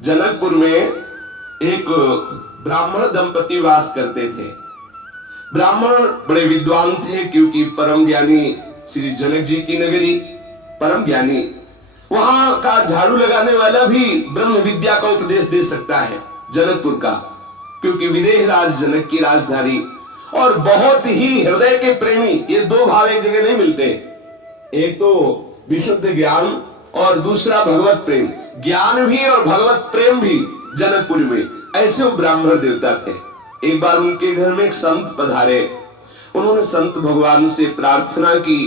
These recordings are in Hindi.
जनकपुर में एक ब्राह्मण दंपति वास करते थे। ब्राह्मण बड़े विद्वान थे, क्योंकि परम ज्ञानी श्री जनक जी की नगरी, परम ज्ञानी, वहां का झाड़ू लगाने वाला भी ब्रह्म विद्या का उपदेश दे सकता है जनकपुर का, क्योंकि विदेह राज जनक की राजधानी, और बहुत ही हृदय के प्रेमी। ये दो भाव एक जगह नहीं मिलते, एक तो विशुद्ध ज्ञान और दूसरा भगवत प्रेम। ज्ञान भी और भगवत प्रेम भी जनकपुर में, ऐसे वो ब्राह्मण देवता थे। एक बार उनके घर में एक संत पधारे। उन्होंने संत भगवान से प्रार्थना की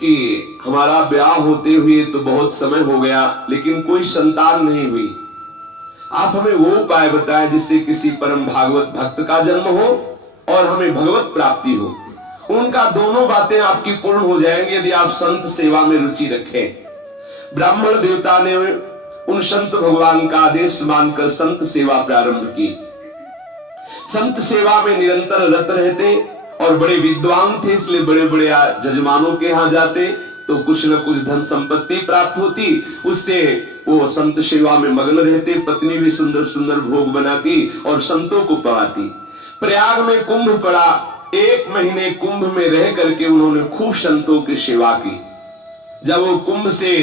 कि हमारा ब्याह होते हुए तो बहुत समय हो गया, लेकिन कोई संतान नहीं हुई। आप हमें वो उपाय बताएं जिससे किसी परम भागवत भक्त का जन्म हो और हमें भगवत प्राप्ति हो। उनका दोनों बातें आपकी पूर्ण हो जाएंगी यदि आप संत सेवा में रुचि रखें। ब्राह्मण देवता ने उन संत भगवान का आदेश मानकर संत सेवा प्रारंभ की। संत सेवा में निरंतर रत रहते और बड़े विद्वान थे, इसलिए बड़े बड़े जजमानों के यहाँ जाते तो कुछ न कुछ धन संपत्ति प्राप्त होती, उससे वो संत सेवा में मग्न रहते। पत्नी भी सुंदर सुंदर भोग बनाती और संतों को पवाती। प्रयाग में कुंभ पड़ा, 1 महीने कुंभ में रह करके उन्होंने खूब संतों की सेवा की। जब वो कुंभ से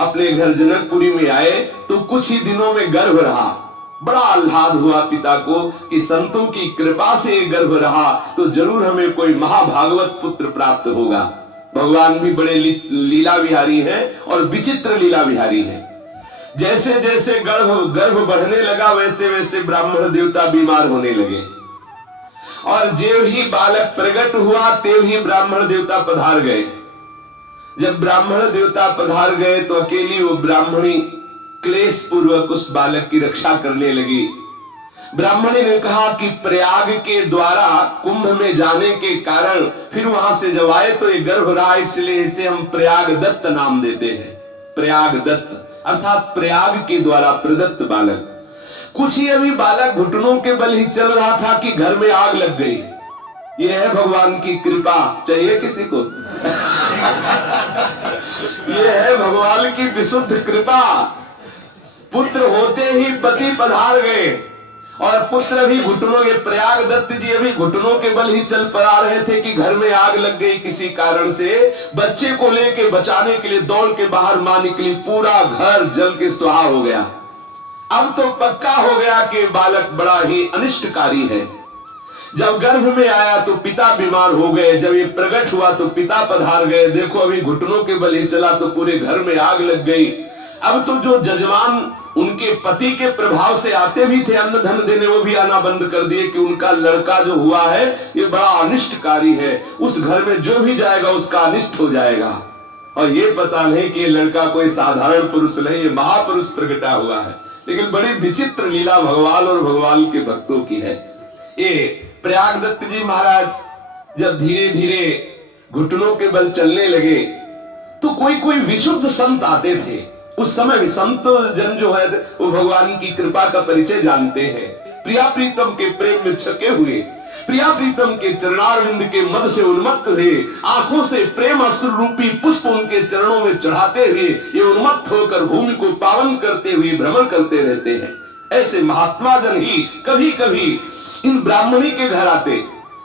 अपने घर जनकपुरी में आए तो कुछ ही दिनों में गर्भ रहा। बड़ा आह्लाद हुआ पिता को कि संतों की कृपा से गर्भ रहा तो जरूर हमें कोई महाभागवत पुत्र प्राप्त होगा। भगवान भी बड़े लीला विहारी है और विचित्र लीला विहारी है। जैसे जैसे गर्भ बढ़ने लगा वैसे वैसे ब्राह्मण देवता बीमार होने लगे, और जेव ही बालक प्रकट हुआ तेव ही ब्राह्मण देवता पधार गए। जब ब्राह्मण देवता पधार गए तो अकेली वो ब्राह्मणी क्लेश पूर्वक उस बालक की रक्षा करने लगी। ब्राह्मणी ने कहा कि प्रयाग के द्वारा कुंभ में जाने के कारण फिर वहां से जब आए तो ये गर्भ रहा, इसलिए इसे हम प्रयाग दत्त नाम देते हैं। प्रयाग दत्त अर्थात प्रयाग के द्वारा प्रदत्त बालक। कुछ ही अभी बालक घुटनों के बल ही चल रहा था कि घर में आग लग गई। ये है भगवान की कृपा, चाहिए किसी को? ये है भगवान की विशुद्ध कृपा। पुत्र होते ही पति पधार गए और पुत्र भी घुटनों के, प्रयाग दत्त जी अभी घुटनों के बल ही चल पड़ा रहे थे कि घर में आग लग गई किसी कारण से। बच्चे को लेके बचाने के लिए दौड़ के बाहर मां निकली, पूरा घर जल के स्वाहा हो गया। अब तो पक्का हो गया कि बालक बड़ा ही अनिष्टकारी है। जब गर्भ में आया तो पिता बीमार हो गए, जब ये प्रकट हुआ तो पिता पधार गए। देखो अभी घुटनों के बल ही चला तो पूरे घर में आग लग गई। अब तो जो जजमान उनके पति के प्रभाव से आते भी थे अन्न धन देने, वो भी आना बंद कर दिए कि उनका लड़का जो हुआ है ये बड़ा अनिष्टकारी है, उस घर में जो भी जाएगा उसका अनिष्ट हो जाएगा। और ये पता नहीं कि ये लड़का कोई साधारण पुरुष नहीं, ये महापुरुष प्रकटा हुआ है। लेकिन बड़ी विचित्र लीला भगवान और भगवान के भक्तों की है। ये प्रयाग दत्त जी महाराज जब धीरे धीरे घुटनों के बल चलने लगे तो कोई कोई विशुद्ध संत आते थे। उस समय भी संत जन जो है वो भगवान की कृपा का परिचय जानते हैं। प्रिया प्रीतम के प्रेम में छके हुए, प्रिया प्रीतम के चरणारविंद के मद से उन्मत्त हुए, आंखों से प्रेम अश्रु रूपी पुष्प उनके चरणों में चढ़ाते हुए ये उन्मत्त होकर भूमि को पावन करते हुए भ्रमण करते रहते हैं। ऐसे महात्मा जन ही कभी कभी इन ब्राह्मणी के घर आते।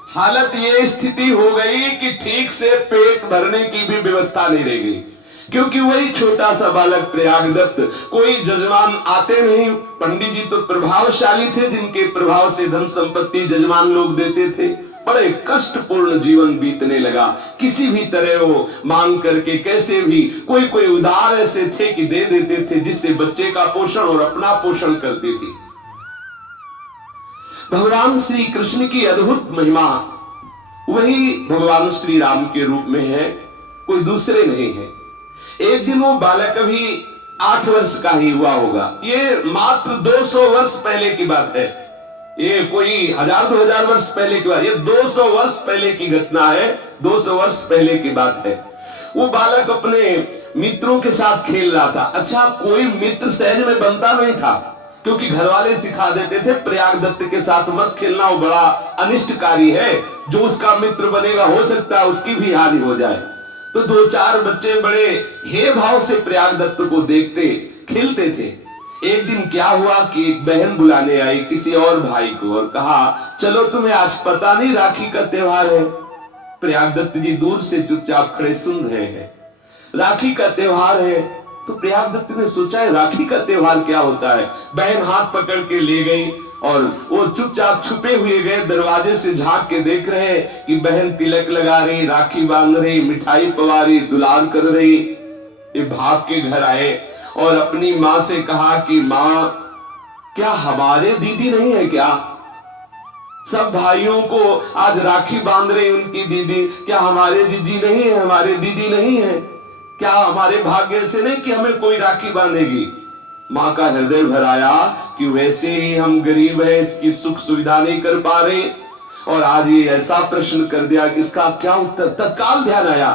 हालत ये स्थिति हो गई कि ठीक से पेट भरने की भी व्यवस्था नहीं रह गई, क्योंकि वही छोटा सा बालक प्रयाग दत्त, कोई जजमान आते नहीं। पंडित जी तो प्रभावशाली थे, जिनके प्रभाव से धन संपत्ति जजमान लोग देते थे। बड़े कष्टपूर्ण जीवन बीतने लगा। किसी भी तरह वो मांग करके कैसे भी, कोई कोई उदार ऐसे थे कि दे देते थे, जिससे बच्चे का पोषण और अपना पोषण करते थे। भगवान श्री कृष्ण की अद्भुत महिमा वही भगवान श्री राम के रूप में है, कोई दूसरे नहीं है। एक दिन वो बालक अभी 8 वर्ष का ही हुआ होगा। ये मात्र 200 वर्ष पहले की बात है। ये कोई 1000-2000 वर्ष पहले की बात, ये 200 वर्ष पहले की घटना है। 200 वर्ष पहले की बात है। वो बालक अपने मित्रों के साथ खेल रहा था। अच्छा, कोई मित्र सहज में बनता नहीं था, क्योंकि घर वाले सिखा देते थे प्रयाग दत्त के साथ मत खेलना, वो बड़ा अनिष्टकारी है। जो उसका मित्र बनेगा हो सकता है उसकी भी हानि हो जाए। तो 2-4 बच्चे बड़े हे भाव से प्रयाग दत्त को देखते खेलते थे। एक दिन क्या हुआ कि एक बहन बुलाने आई किसी और भाई को और कहा, चलो तुम्हें आज पता नहीं राखी का त्योहार है। प्रयागदत्त जी दूर से चुपचाप खड़े सुन रहे हैं, राखी का त्योहार है। तो प्रयागदत्त ने सोचा है राखी का त्योहार क्या होता है। बहन हाथ पकड़ के ले गई और वो चुपचाप छुपे हुए गए, दरवाजे से झांक के देख रहे हैं कि बहन तिलक लगा रही, राखी बांध रही, मिठाई पवा रही, दुलार कर रही। ये भाग के घर आए और अपनी माँ से कहा कि माँ, क्या हमारे दीदी नहीं है क्या? सब भाइयों को आज राखी बांध रही उनकी दीदी, क्या हमारे जीजी नहीं है, हमारे दीदी नहीं है? क्या हमारे भाग्य से नहीं कि हमें कोई राखी बांधेगी? माँ का हृदय भर आया कि वैसे ही हम गरीब हैं, इसकी सुख सुविधा नहीं कर पा रहे, और आज ये ऐसा प्रश्न कर दिया कि इसका क्या उत्तर। तत्काल ध्यान आया,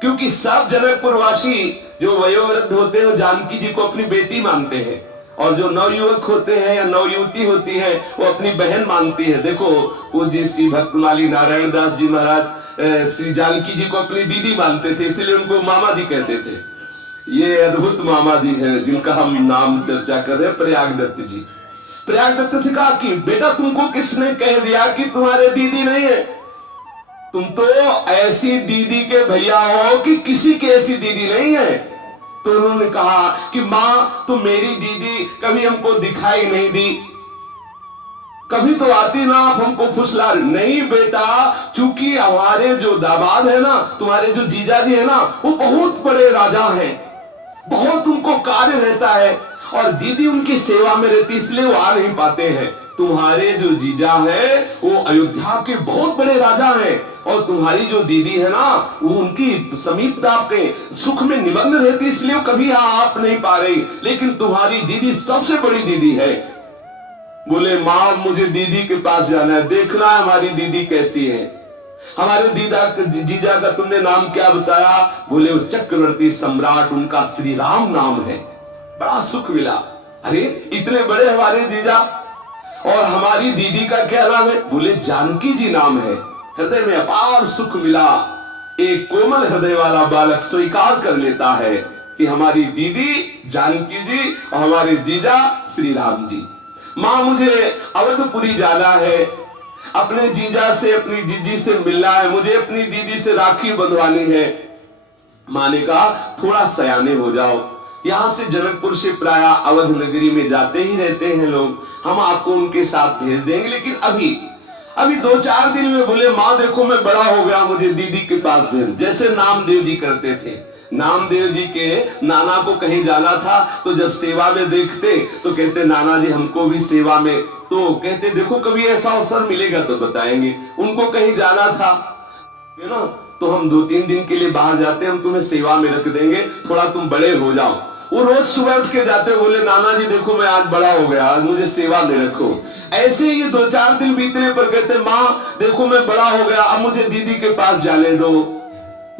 क्योंकि सब जनकपुर वासी जो वयोवृद्ध होते हैं जानकी जी को अपनी बेटी मानते हैं, और जो नवयुवक होते हैं या नवयुवती होती है वो अपनी बहन मानती है। देखो पूज्य श्री भक्तमाली नारायण दास जी महाराज श्री जानकी जी को अपनी दीदी मानते थे, इसलिए उनको मामा जी कहते थे। ये अद्भुत मामा जी हैं जिनका हम नाम चर्चा कर रहे हैं, प्रयागदत्त जी। प्रयागदत्त से कहा कि बेटा तुमको किसने कह दिया कि तुम्हारे दीदी नहीं है? तुम तो ऐसी दीदी के भैया हो कि किसी की ऐसी दीदी नहीं है। तो उन्होंने कहा कि माँ तो मेरी दीदी कभी हमको दिखाई नहीं दी, कभी तो आती ना, आप हमको फुसला। नहीं बेटा, चूंकि हमारे जो दामाद है ना, तुम्हारे जो जीजा जी है ना, वो बहुत बड़े राजा हैं, बहुत उनको कार्य रहता है और दीदी उनकी सेवा में रहती, इसलिए वो आ नहीं पाते हैं। तुम्हारे जो जीजा है वो अयोध्या के बहुत बड़े राजा हैं, और तुम्हारी जो दीदी है ना वो उनकी समीपता के सुख में निमग्न रहती, इसलिए वो कभी आप नहीं पा रही, लेकिन तुम्हारी दीदी सबसे बड़ी दीदी है। बोले माँ मुझे दीदी के पास जाना है, देखना है हमारी दीदी कैसी है। हमारे जीजा का तुमने नाम क्या बताया? बोले वो चक्रवर्ती सम्राट, उनका श्री राम नाम है। बड़ा सुख मिला, अरे इतने बड़े हमारे जीजा, और हमारी दीदी का क्या नाम है? बोले जानकी जी नाम है। हृदय में अपार सुख मिला। एक कोमल हृदय वाला बालक स्वीकार कर लेता है कि हमारी दीदी जानकी जी और हमारे जीजा श्री राम जी। माँ मुझे अवधपुरी जाना है, अपने जीजा से अपनी जीजी से मिलना है, मुझे अपनी दीदी से राखी बंधवानी है। माँ ने कहा थोड़ा सयाने हो जाओ, यहाँ से जनकपुर से प्राय अवध नगरी में जाते ही रहते हैं लोग, हम आपको उनके साथ भेज देंगे, लेकिन अभी 2-4 दिन में। बोले माँ देखो मैं बड़ा हो गया, मुझे दीदी के पास भेज। जैसे नामदेव जी करते थे, नामदेव जी के नाना को कहीं जाना था तो जब सेवा में देखते तो कहते नाना जी हमको भी सेवा में, तो कहते देखो कभी ऐसा अवसर मिलेगा तो बताएंगे। उनको कहीं जाना था है ना, तो हम 2-3 दिन के लिए बाहर जाते, हम तुम्हें सेवा में रख देंगे, थोड़ा तुम बड़े हो जाओ। वो रोज सुबह उठ के जाते, बोले नाना जी देखो मैं आज बड़ा हो गया, आज मुझे सेवा में रखो। ऐसे ही 2-4 दिन बीतने पर कहते माँ देखो मैं बड़ा हो गया, अब मुझे दीदी के पास जाने दो।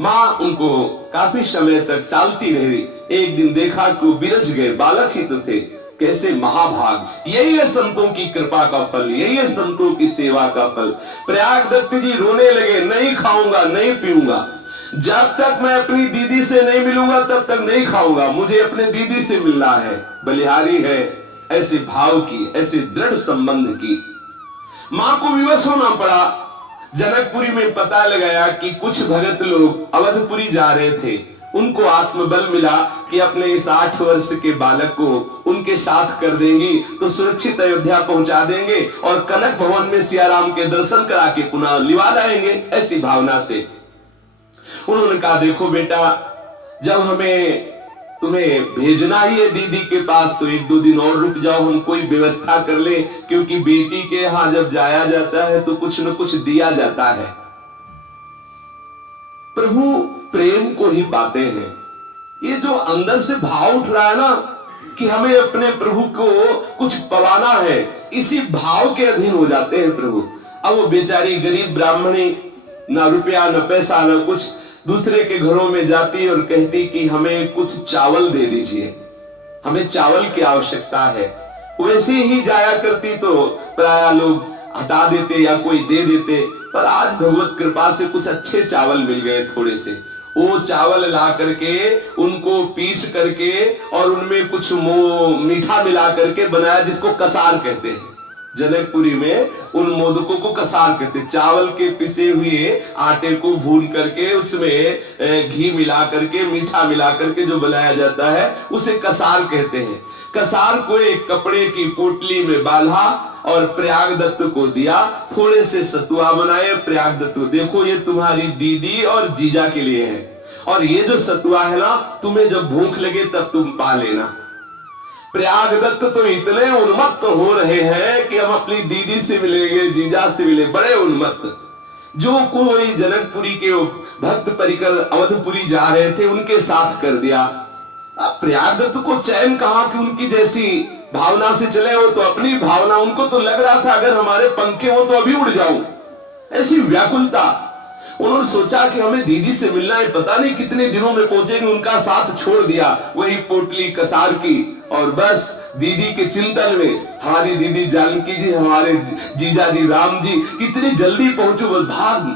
माँ उनको काफी समय तक टालती रही। एक दिन देखा कि वो बिरज गए, बालक ही तो थे, कैसे महाभाग। यही है संतों की कृपा का फल, यही है संतों की सेवा का फल। प्रयागदत्त जी रोने लगे, नहीं खाऊंगा नहीं पीऊंगा, जब तक मैं अपनी दीदी से नहीं मिलूंगा तब तक नहीं खाऊंगा, मुझे अपने दीदी से मिलना है। बलिहारी है ऐसे भाव की, ऐसे दृढ़ संबंध की। मां को विवश होना पड़ा। जनकपुरी में पता लगाया कि कुछ भगत लोग अवधपुरी जा रहे थे, उनको आत्मबल मिला कि अपने इस 8 वर्ष के बालक को उनके साथ कर देंगी तो सुरक्षित अयोध्या पहुंचा देंगे और कनक भवन में सियाराम के दर्शन करा के पुनः लिवा लाएंगे। ऐसी भावना से उन्होंने कहा देखो बेटा, जब हमें तुम्हें भेजना ही है दीदी के पास तो 1-2 दिन और रुक जाओ, हम कोई व्यवस्था कर ले, क्योंकि बेटी के यहाँ जब जाया जाता है तो कुछ न कुछ दिया जाता है। प्रभु प्रेम को ही पाते हैं। ये जो अंदर से भाव उठ रहा है ना कि हमें अपने प्रभु को कुछ पवाना है, इसी भाव के अधीन हो जाते हैं प्रभु। अब वो बेचारी गरीब ब्राह्मणी, ना रुपया न पैसा न कुछ, दूसरे के घरों में जाती और कहती कि हमें कुछ चावल दे दीजिए, हमें चावल की आवश्यकता है। वैसे ही जाया करती तो प्राय लोग हटा देते या कोई दे देते, पर आज भगवत कृपा से कुछ अच्छे चावल मिल गए थोड़े से। वो चावल ला करके उनको पीस करके और उनमें कुछ मीठा मिला करके बनाया, जिसको कसार कहते हैं। जनकपुरी में उन मोदकों को कसार कहते हैं। चावल के पिसे हुए आटे को भून करके उसमें घी मिला करके मीठा मिला करके जो बनाया जाता है उसे कसार कहते हैं। कसार को एक कपड़े की पोटली में बांधा और प्रयागदत्त को दिया, थोड़े से सतुआ बनाए। प्रयागदत्त, देखो ये तुम्हारी दीदी और जीजा के लिए है, और ये जो सतुआ है ना, तुम्हें जब भूख लगे तब तुम पा लेना। प्रयागदत्त तो इतने उन्मत्त हो रहे हैं कि हम अपनी दीदी से मिलेंगे, जीजा से मिले, बड़े उन्मत्त। जो कोई जनकपुरी के भक्त परिकर अवधपुरी जा रहे थे उनके साथ कर दिया। अब प्रयागदत्त को चैन कहा कि उनकी जैसी भावना से चले हो, तो अपनी भावना, उनको तो लग रहा था अगर हमारे पंखे हो तो अभी उड़ जाऊं, ऐसी व्याकुलता। उन्होंने सोचा कि हमें दीदी से मिलना है, पता नहीं कितने दिनों में पहुंचेंगे। उनका साथ छोड़ दिया, वही पोटली कसार की, और बस दीदी के चिंतन में, हमारी दीदी जानकी जी, हमारे जीजा जी राम जी कितनी जल्दी पहुंचो। बस भाग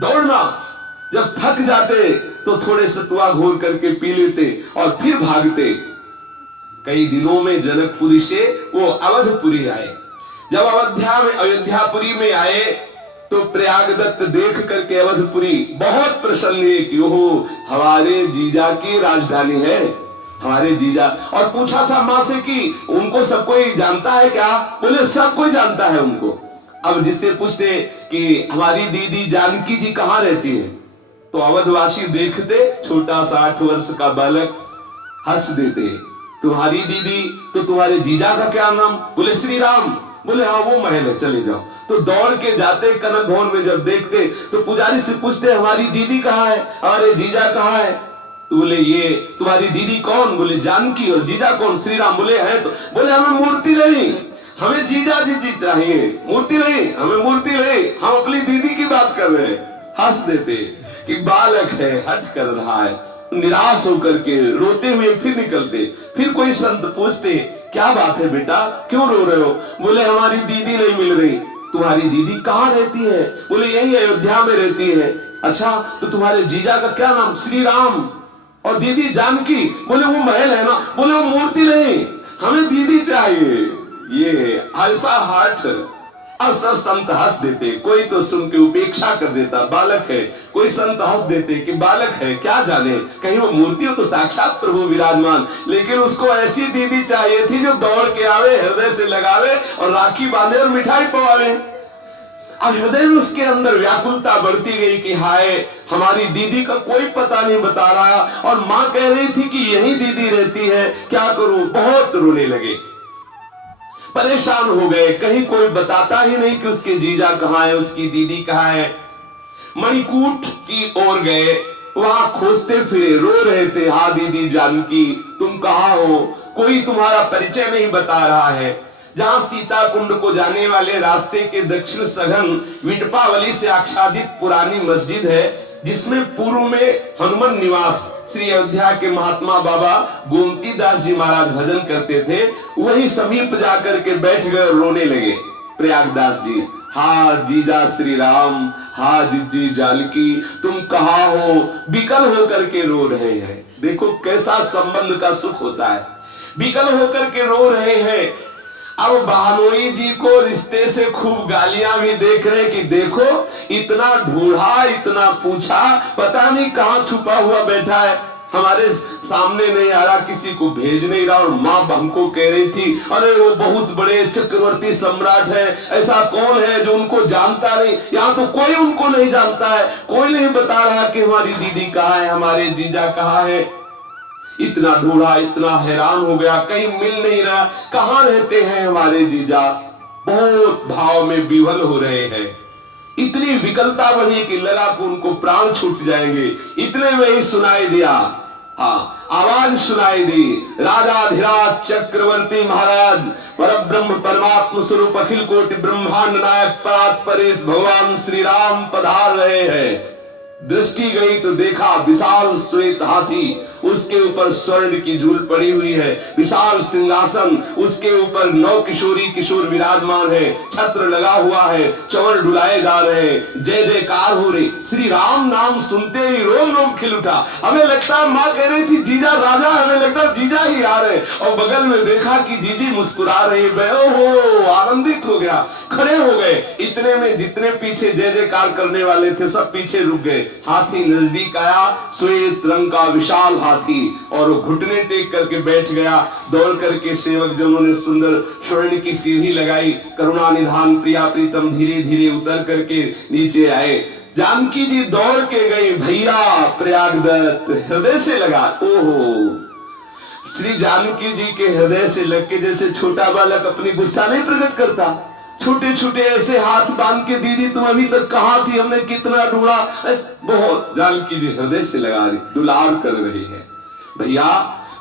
दौड़ना। जब थक जाते तो थोड़े सतुआ घोर करके पी लेते और फिर भागते। कई दिनों में जनकपुरी से वो अवधपुरी आए। जब अयोध्यापुरी में आए तो प्रयागदत्त देख करके अवधपुरी बहुत प्रसन्न है कि ओहो, हमारे जीजा की राजधानी है, हमारे जीजा। और पूछा था माँ से कि उनको सब कोई जानता है क्या? बोले सब कोई जानता है उनको। अब जिससे पूछते कि हमारी दीदी जानकी जी कहाँ रहती है, तो अवधवासी देखते छोटा सा 8 वर्ष का बालक हंस देते, तुम्हारी दीदी तो तुम्हारे जीजा का क्या नाम? बोले श्री राम। बोले हाँ वो महल है, चले जाओ। तो दौड़ के जाते कनक भवन में, जब देखते तो पुजारी से पूछते हमारी दीदी कहाँ है, हमारे जीजा कहाँ है? तो बोले ये तुम्हारी दीदी कौन? बोले जानकी। और जीजा कौन? श्री राम। बोले है तो। बोले हमें मूर्ति नहीं, हमें जीजा जी चाहिए, मूर्ति नहीं, हमें मूर्ति नहीं, हम अपनी दीदी की बात कर रहे हैं। हंस देते कि बालक है, हट कर रहा है। निराश होकर के रोते हुए फिर निकलते। फिर कोई संत पूछते क्या बात है बेटा, क्यों रो रहे हो? बोले हमारी दीदी नहीं मिल रही। तुम्हारी दीदी कहाँ रहती है? बोले यही अयोध्या में रहती है। अच्छा तो तुम्हारे जीजा का क्या नाम? श्री राम। और दीदी जानकी। बोले वो महल है ना। बोले वो मूर्ति नहीं, हमें दीदी चाहिए। ये ऐसा हठ। और सब संत हंस देते, कोई तो सुन के उपेक्षा कर देता, बालक है। कोई संत हंस देते कि बालक है, क्या जाने, कहीं वो मूर्ति हो तो साक्षात प्रभु विराजमान। लेकिन उसको ऐसी दीदी चाहिए थी जो दौड़ के आवे, हृदय से लगावे और राखी बांधे और मिठाई पवावे। अब हृदय में उसके अंदर व्याकुलता बढ़ती गई कि हाय, हमारी दीदी का कोई पता नहीं बता रहा, और माँ कह रही थी कि यही दीदी रहती है, क्या करूं? बहुत रोने लगे, परेशान हो गए। कहीं कोई बताता ही नहीं कि उसके जीजा कहाँ है, उसकी दीदी कहाँ है। मणिकूट की ओर गए, वहां खोजते फिरे, रो रहे थे, हाँ दीदी जानकी तुम कहाँ हो? कोई तुम्हारा परिचय नहीं बता रहा है। जहां सीता कुंड को जाने वाले रास्ते के दक्षिण सघन विटपावली से आच्छादित पुरानी मस्जिद है, जिसमें पूर्व में हनुमान निवास श्री अयोध्या के महात्मा बाबा गोमती दास जी महाराज भजन करते थे, वही समीप जाकर के बैठ गए और रोने लगे प्रयागदास जी। हाँ जीजा श्री राम, हाँ जीजी जानकी तुम कहाँ हो? विकल होकर के रो रहे हैं। देखो कैसा संबंध का सुख होता है। विकल होकर के रो रहे हैं। अब बहनोई जी को रिश्ते से खूब गालियां भी देख रहे कि देखो इतना ढूंढा, इतना पूछा, पता नहीं कहाँ छुपा हुआ बैठा है, हमारे सामने नहीं आ रहा, किसी को भेज नहीं रहा। और माँ हमको कह रही थी अरे वो बहुत बड़े चक्रवर्ती सम्राट है, ऐसा कौन है जो उनको जानता नहीं? यहाँ तो कोई उनको नहीं जानता है, कोई नहीं बता रहा कि हमारी दीदी कहाँ है, हमारे जीजा कहाँ है। इतना ढूंढा, इतना हैरान हो गया, कहीं मिल नहीं रहा, कहाँ रहते हैं हमारे जीजा। बहुत भाव में विह्वल हो रहे हैं। इतनी विकलता बढ़ी कि लगा को उनको प्राण छूट जाएंगे। इतने में ही सुनाई दिया, हाँ आवाज सुनाई दी, राजाधिराज चक्रवर्ती महाराज परब्रह्म परमात्म स्वरूप अखिल कोटि ब्रह्मांड नायक परात परेश भगवान श्री राम पधार रहे हैं। दृष्टि गई तो देखा विशाल श्वेत हाथी, उसके ऊपर स्वर्ण की झूल पड़ी हुई है, विशाल सिंहासन, उसके ऊपर 9 किशोरी किशोर विराजमान है, छत्र लगा हुआ है, चवर डुलाए जा रहे हैं, जय जयकार हो रही। श्री राम नाम सुनते ही रोम रोम खिल उठा। हमें लगता है माँ कह रही थी जीजा राजा, हमें लगता है जीजा ही आ रहे, और बगल में देखा कि जीजी मुस्कुरा रही है। ओहो, आनंदित हो गया, खड़े हो गए। इतने में जितने पीछे जय जयकार करने वाले थे सब पीछे रुक गए। हाथी नजदीक आया, श्वेत रंग का विशाल हाथी, और वो घुटने टेक करके बैठ गया। दौड़ करके सेवक जनों ने सुंदर स्वर्ण की सीढ़ी लगाई। करुणा निधान प्रिया प्रीतम धीरे धीरे उतर करके नीचे आए। जानकी जी दौड़ के गई, भैया प्रयागदत्त हृदय से लगा। ओहो, श्री जानकी जी के हृदय से लग के जैसे छोटा बालक अपनी गुस्सा नहीं प्रकट करता, छोटे छोटे ऐसे हाथ बांध के, दीदी तुम अभी तक कहाँ थी, हमने कितना ढूंढा। बहुत जानकी जी हृदय से लगा रही, दुलार कर रही है। भैया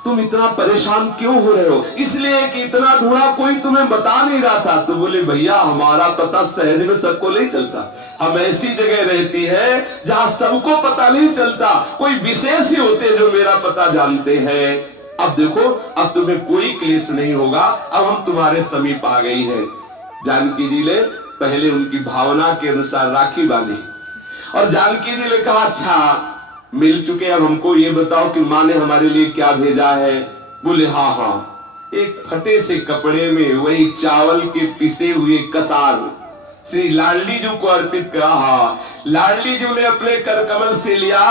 तुम इतना परेशान क्यों हो रहे हो? इसलिए कि इतना ढूंढा, कोई तुम्हें बता नहीं रहा था। तो बोले भैया हमारा पता सहज में सबको नहीं चलता, हम ऐसी जगह रहती है जहाँ सबको पता नहीं चलता, कोई विशेष ही होते जो मेरा पता जानते हैं। अब देखो, अब तुम्हें कोई क्लेश नहीं होगा, अब हम तुम्हारे समीप आ गई है। जानकी जी ने पहले उनकी भावना के अनुसार राखी बांधी, और जानकी जी ने कहा अच्छा मिल चुके, अब हमको ये बताओ कि माँ ने हमारे लिए क्या भेजा है। बोले हाँ हाँ, एक फटे से कपड़े में वही चावल के पिसे हुए कसार श्री लाडली जी को अर्पित करा। लाडली जी ने अपने कर कमल से लिया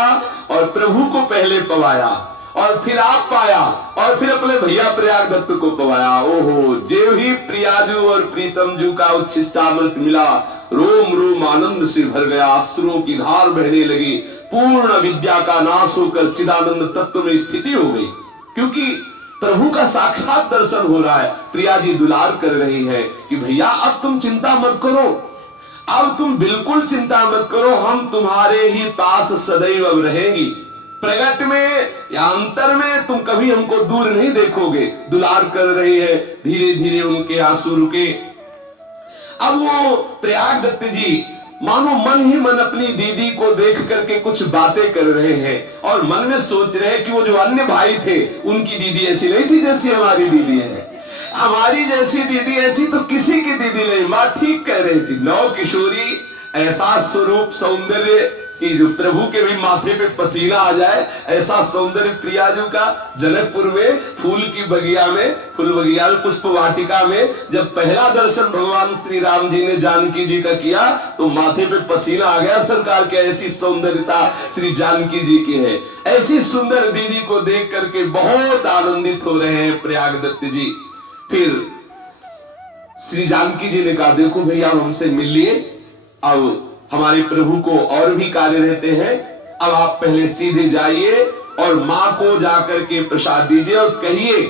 और प्रभु को पहले पवाया, और फिर आप पाया, और फिर अपने भैया प्रयागदत्त को पवाया। ओहो, जेव ही प्रियाजू और प्रीतम जू का उच्छिष्टामृत मिला, रोम रोम आनंद से भर गया, अश्रुओं की धार बहने लगी, पूर्ण विद्या का नाश होकर चिदानंद तत्व में स्थिति हो गई। क्योंकि प्रभु का साक्षात दर्शन हो रहा है। प्रिया जी दुलार कर रही है कि भैया अब तुम चिंता मत करो, अब तुम बिल्कुल चिंता मत करो, हम तुम्हारे ही पास सदैव अब रहेंगी। प्रगट में या अंतर में तुम कभी हमको दूर नहीं देखोगे। दुलार कर रही है। धीरे धीरे उनके आंसू रुके। अब वो प्रयागदत्त जी मानो मन ही मन अपनी दीदी को देख करके कुछ बातें कर रहे हैं, और मन में सोच रहे हैं कि वो जो अन्य भाई थे उनकी दीदी ऐसी नहीं थी जैसी हमारी दीदी है, हमारी जैसी दीदी ऐसी तो किसी की दीदी नहीं। माँ ठीक कह रही थी, 9 किशोरी, ऐसा स्वरूप सौंदर्य कि जो प्रभु के भी माथे पे पसीना आ जाए, ऐसा सौंदर्य प्रियाजू का। जनकपुर में फूल की बगिया में, फूल बगिया में, पुष्प वाटिका में जब पहला दर्शन भगवान श्री राम जी ने जानकी जी का किया तो माथे पे पसीना आ गया सरकार के। ऐसी सौंदर्यता श्री जानकी जी की है। ऐसी सुंदर दीदी को देख करके बहुत आनंदित हो रहे हैं प्रयागदत्त जी। फिर श्री जानकी जी ने कहा देखो भैया हमसे मिल लिए, अब हमारे प्रभु को और भी कार्य रहते हैं, अब आप पहले सीधे जाइए और माँ को जाकर के प्रसाद दीजिए और कहिए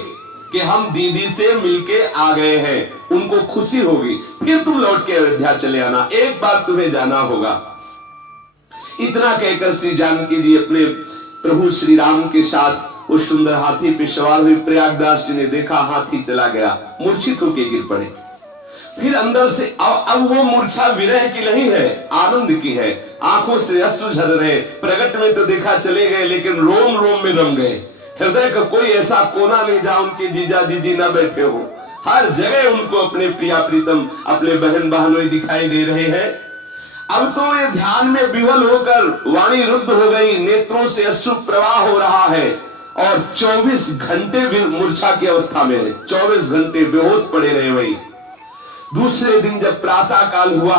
कि हम दीदी से मिलके आ गए हैं, उनको खुशी होगी। फिर तुम लौट के अयोध्या चले आना, एक बार तुम्हें जाना होगा। इतना कहकर श्री जानकी जी अपने प्रभु श्री राम के साथ उस सुंदर हाथी पे सवार हुई। प्रयागदास जी ने देखा हाथी चला गया, मूर्छित होकर गिर पड़े। फिर अंदर से अब वो मूर्छा विरह की नहीं है, आनंद की है। आंखों से अश्रु झर रहे। प्रगट में तो देखा चले गए, लेकिन रोम रोम में रम गए। हृदय का कोई ऐसा कोना नहीं जहां उनके जीजा जीजी न बैठे हो। हर जगह उनको अपने प्रिया प्रीतम, अपने बहन बहनोई दिखाई दे रहे हैं। अब तो ये ध्यान में विवल होकर वाणी रुद्ध हो गई, नेत्रों से अश्रु प्रवाह हो रहा है, और 24 घंटे मूर्छा की अवस्था में है। 24 घंटे बेहोश पड़े रहे वही। दूसरे दिन जब प्रातः काल हुआ,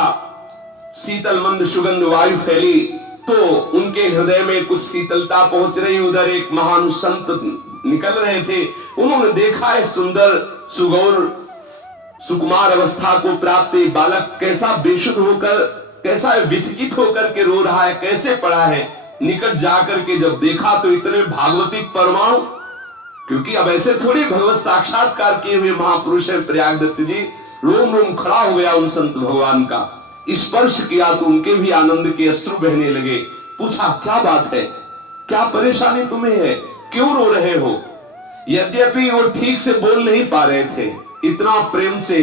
शीतल मंद सुगंध वायु फैली, तो उनके हृदय में कुछ शीतलता पहुंच रही। उधर एक महान संत निकल रहे थे। उन्होंने देखा है सुंदर सुगौर सुकुमार अवस्था को प्राप्त बालक कैसा बेशुद्ध होकर, कैसा विचकित होकर के रो रहा है, कैसे पड़ा है। निकट जाकर के जब देखा तो इतने भागवतिक परमाणु, क्योंकि अब ऐसे थोड़ी भगवत साक्षात्कार किए हुए महापुरुष है प्रयागदत्त जी। रोम रोम खड़ा हो गया उन संत भगवान का। स्पर्श किया तो उनके भी आनंद के अश्रु बहने लगे। पूछा क्या बात है, क्या परेशानी तुम्हें है, क्यों रो रहे हो? यद्यपि वो ठीक से बोल नहीं पा रहे थे, इतना प्रेम से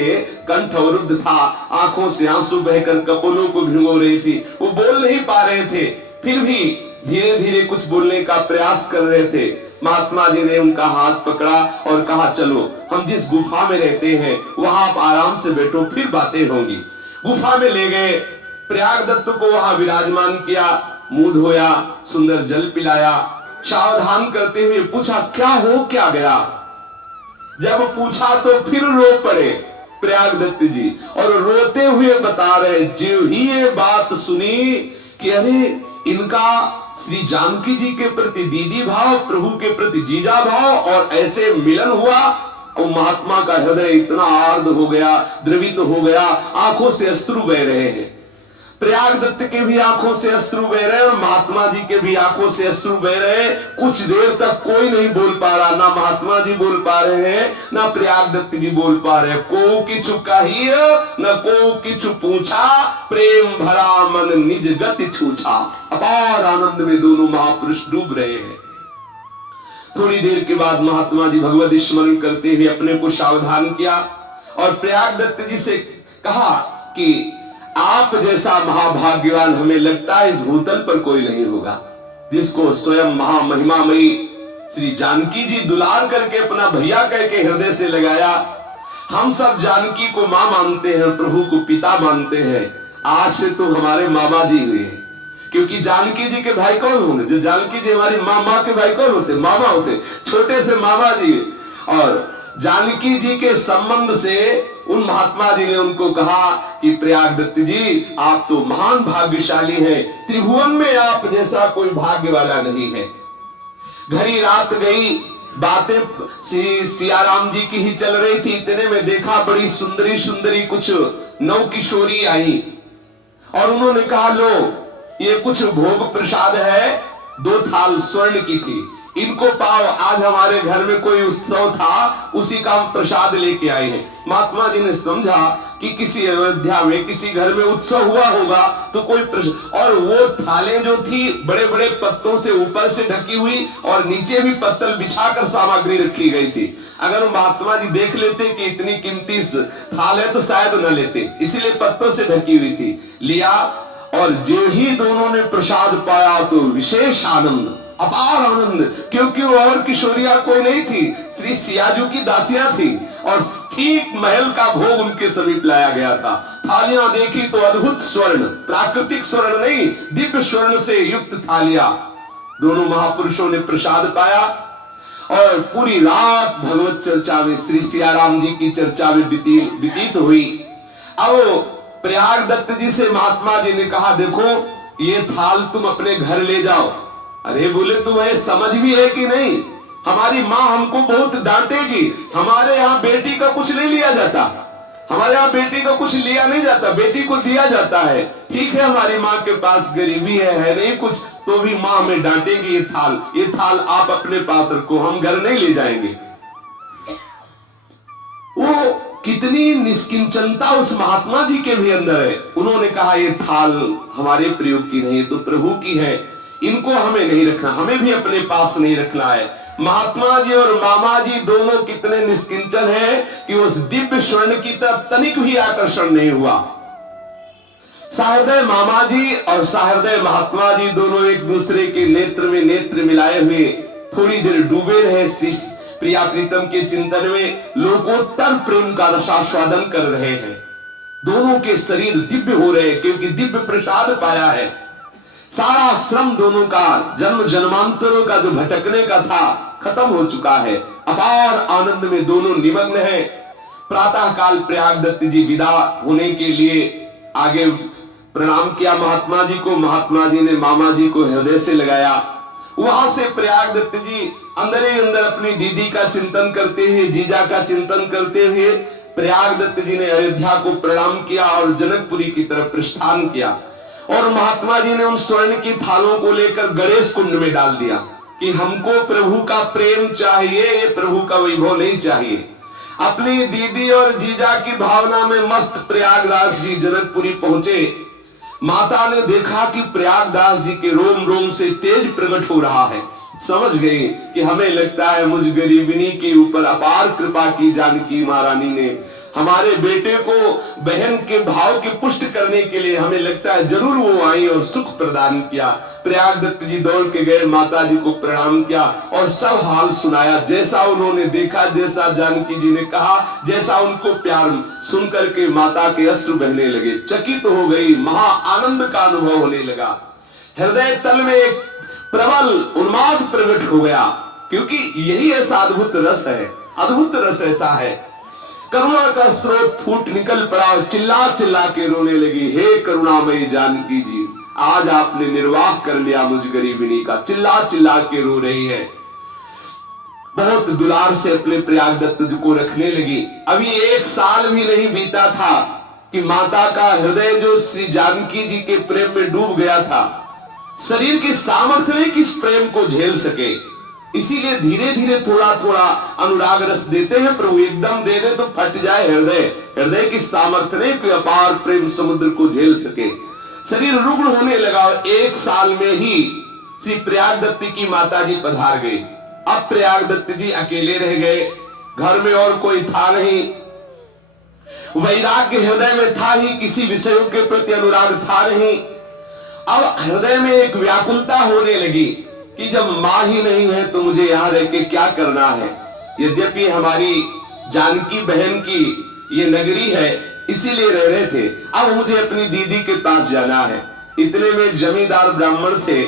कंठ अवरुद्ध था, आंखों से आंसू बहकर कपोलों को भिगो रही थी, वो बोल नहीं पा रहे थे। फिर भी धीरे धीरे कुछ बोलने का प्रयास कर रहे थे। महात्मा जी ने उनका हाथ पकड़ा और कहा, चलो हम जिस गुफा में रहते हैं वहां आप आराम से बैठो, फिर बातें होंगी। गुफा में ले गए, प्रयागदत्त को वहां विराजमान किया, मुंह धोया, सुंदर जल पिलाया, सावधान करते हुए पूछा, क्या हो क्या गया। जब पूछा तो फिर रो पड़े प्रयागदत्त जी, और रोते हुए बता रहे, जो ही ये बात सुनी कि अरे इनका श्री जानकी जी के प्रति दीदी भाव, प्रभु के प्रति जीजा भाव, और ऐसे मिलन हुआ, और महात्मा का हृदय इतना आर्द्र हो गया, द्रवित हो गया, आंखों से अश्रु बह रहे हैं। प्रयागदत्त के भी आंखों से अश्रु बह रहे और महात्मा जी के भी आंखों से अश्रु बह रहे। कुछ देर तक कोई नहीं बोल पा रहा, ना महात्मा जी बोल पा रहे हैं, ना प्रयागदत्त जी बोल पा रहे। को किछु कही न को किछु पूछा, प्रेम भरा मन निज गति छूछा। अपार आनंद में दोनों महापुरुष डूब रहे हैं। थोड़ी देर के बाद महात्मा जी भगवत स्मरण करते हुए अपने को सावधान किया और प्रयागदत्त जी से कहा कि आप जैसा महाभाग्यवान हमें लगता है इस भूतल पर कोई नहीं होगा, जिसको स्वयं महामहिमामयी श्री जानकी जी दुलार करके अपना भैया कह के हृदय से लगाया। हम सब जानकी को मां मानते हैं, प्रभु को पिता मानते हैं। आज से तो हमारे मामा जी हुए हैं, क्योंकि जानकी जी के भाई कौन होंगे? जो जानकी जी हमारी माँ के भाई कौन होते? मामा होते, छोटे से मामा जी। और जानकी जी के संबंध से उन महात्मा जी ने उनको कहा कि प्रयागदत्त जी आप तो महान भाग्यशाली हैं, त्रिभुवन में आप जैसा कोई भाग्य वाला नहीं है। घड़ी रात गई, बातें सियाराम जी की ही चल रही थी। इतने में देखा बड़ी सुंदरी सुंदरी कुछ नौ किशोरी आई और उन्होंने कहा, लो ये कुछ भोग प्रसाद है, 2 थाल स्वर्ण की थी, इनको पाओ, आज हमारे घर में कोई उत्सव था, उसी का हम प्रसाद लेके आए हैं। महात्मा जी ने समझा कि किसी अयोध्या में किसी घर में उत्सव हुआ होगा तो कोई प्रसाद, और वो थालें जो थी बड़े बड़े पत्तों से ऊपर से ढकी हुई और नीचे भी पत्तल बिछाकर सामग्री रखी गई थी। अगर महात्मा जी देख लेते कि इतनी कीमती थाल है तो शायद न लेते, इसीलिए पत्तों से ढकी हुई थी। लिया और जो ही दोनों ने प्रसाद पाया तो विशेष आनंद, अपार आनंद, क्योंकि वो और किशोरिया कोई नहीं थी, श्री सियाजू की दासियां थी और ठीक महल का भोग उनके समीप लाया गया था। थालियां देखी तो अद्भुत स्वर्ण, प्राकृतिक स्वर्ण नहीं, दिव्य स्वर्ण से युक्त थालियां। दोनों महापुरुषों ने प्रसाद पाया और पूरी रात भगवत चर्चा में, श्री सियाराम जी की चर्चा में व्यतीत हुई। अब प्रयागदत्त जी से महात्मा जी ने कहा, देखो ये थाल तुम अपने घर ले जाओ। अरे बोले, तुम्हें समझ भी है कि नहीं? हमारी माँ हमको बहुत डांटेगी, हमारे यहाँ बेटी का कुछ नहीं लिया जाता, हमारे यहाँ बेटी का कुछ लिया नहीं जाता, बेटी को दिया जाता है। ठीक है हमारी माँ के पास गरीबी है नहीं कुछ, तो भी माँ हमें डांटेगी। ये थाल आप अपने पास रखो, हम घर नहीं ले जाएंगे। वो कितनी निष्किंचनता उस महात्मा जी के भी अंदर है। उन्होंने कहा, ये थाल हमारे प्रयोग की नहीं, तो प्रभु की है, इनको हमें नहीं रखना, हमें भी अपने पास नहीं रखना है। महात्मा जी और मामा जी दोनों कितने निष्किंचन हैं कि उस दिव्य स्वर्ण की तरफ तनिक भी आकर्षण नहीं हुआ। सहृदय मामा जी और सहृदय महात्मा जी दोनों एक दूसरे के नेत्र में नेत्र मिलाए हुए थोड़ी देर डूबे रहे श्री प्रिया प्रीतम के चिंतन में, लोकोत्तर प्रेम का रसास्वादन कर रहे हैं। दोनों के शरीर दिव्य हो रहे हैं क्योंकि दिव्य प्रसाद पाया है। सारा श्रम दोनों का, जन्म जन्मांतरों का जो भटकने का था, खत्म हो चुका है। अपार आनंद में दोनों निमग्न हैं। प्रातः काल प्रयागदत्त जी विदा होने के लिए आगे प्रणाम किया महात्मा जी को। महात्मा जी ने मामा जी को हृदय से लगाया। वहां से प्रयागदत्त जी अंदर ही अंदर अपनी दीदी का चिंतन करते हुए, जीजा का चिंतन करते हुए प्रयागदत्त जी ने अयोध्या को प्रणाम किया और जनकपुरी की तरफ प्रस्थान किया। और महात्मा जी ने उन स्वर्ण की थालों को लेकर गणेश कुंड में डाल दिया कि हमको प्रभु का प्रेम चाहिए, ये प्रभु का वैभव नहीं चाहिए। अपनी दीदी और जीजा की भावना में मस्त प्रयागदास जी जनकपुरी पहुंचे। माता ने देखा कि प्रयागदास जी के रोम रोम से तेज प्रकट हो रहा है, समझ गई कि हमें लगता है मुझ गरीबिनी के ऊपर अपार कृपा की जानकी महारानी ने। हमारे बेटे को बहन के भाव की पुष्ट करने के लिए हमें लगता है जरूर वो आई और सुख प्रदान किया। प्रयाग दत्त जी दौड़ के गए, माता जी को प्रणाम किया और सब हाल सुनाया, जैसा उन्होंने देखा, जैसा जानकी जी ने कहा, जैसा उनको प्यार सुन करके माता के अश्रु बहने लगे। चकित हो गई, महा आनंद का अनुभव होने लगा। हृदय तल में एक प्रबल उन्माद प्रकट हो गया, क्योंकि यही ऐसा अद्भुत रस है, अद्भुत रस ऐसा है। करुणा का स्रोत फूट निकल पड़ा और चिल्ला चिल्ला के रोने लगी, हे करुणामयी जानकी जी, आज आपने निर्वाह कर लिया मुझ गरीबिनी का। चिल्ला चिल्ला के रो रही है, बहुत दुलार से अपने प्रयाग दत्त जी को रखने लगी। अभी 1 साल भी नहीं बीता था कि माता का हृदय जो श्री जानकी जी के प्रेम में डूब गया था, शरीर की सामर्थ्य नहीं कि इस प्रेम को झेल सके, इसीलिए धीरे धीरे थोड़ा थोड़ा अनुराग रस देते हैं प्रभु। एकदम दे दे तो फट जाए हृदय, हृदय की सामर्थ्य नहीं कि अपार प्रेम समुद्र को झेल सके। शरीर रुग्ण होने लगा। 1 साल में ही श्री प्रयाग दत्त की माता जी पधार गई। अब प्रयाग दत्त जी अकेले रह गए, घर में और कोई था नहीं, वैराग्य हृदय में था ही, किसी विषयों के प्रति अनुराग था नहीं। अब हृदय में एक व्याकुलता होने लगी कि जब मां ही नहीं है तो मुझे यहां रह के क्या करना है। यद्यपि हमारी जानकी बहन की ये नगरी है, इसीलिए रह रहे थे, अब मुझे अपनी दीदी के पास जाना है। इतने में जमींदार ब्राह्मण थे,